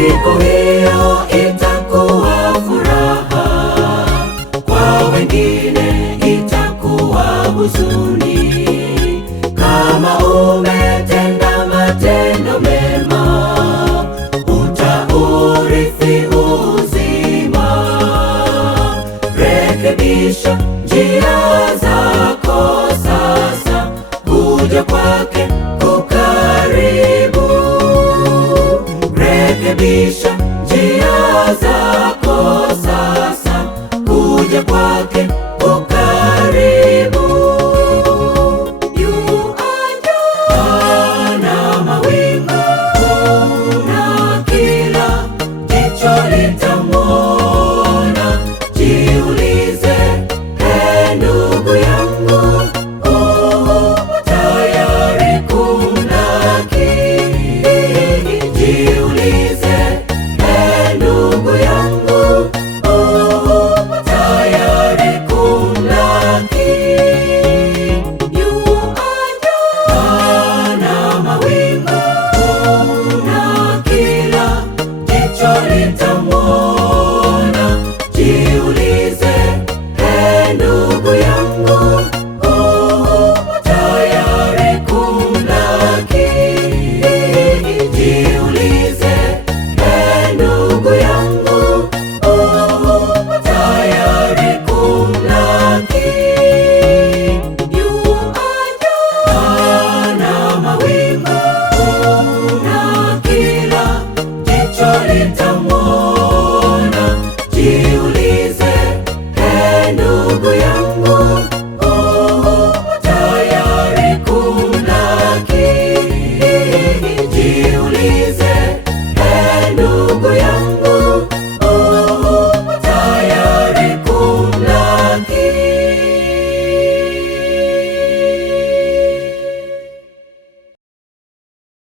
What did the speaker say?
Siku hiyo itakuwa furaha, kwa wengine itakuwa huzuni. Kama umetenda matendo mema, utaurithi uzima. Rekebisha njia zako sasa, kuja kwake kukaribu. Rekebisha njia zako sasa, kuja kwake ukaribu. Yuaja na mawingu, na kila jicho litamwona. Jiulize, ndugu yangu, tayari kumlaki? Jiulize, ndugu yangu, tayari kumlaki? Yuaja na mawingu, na kila jicho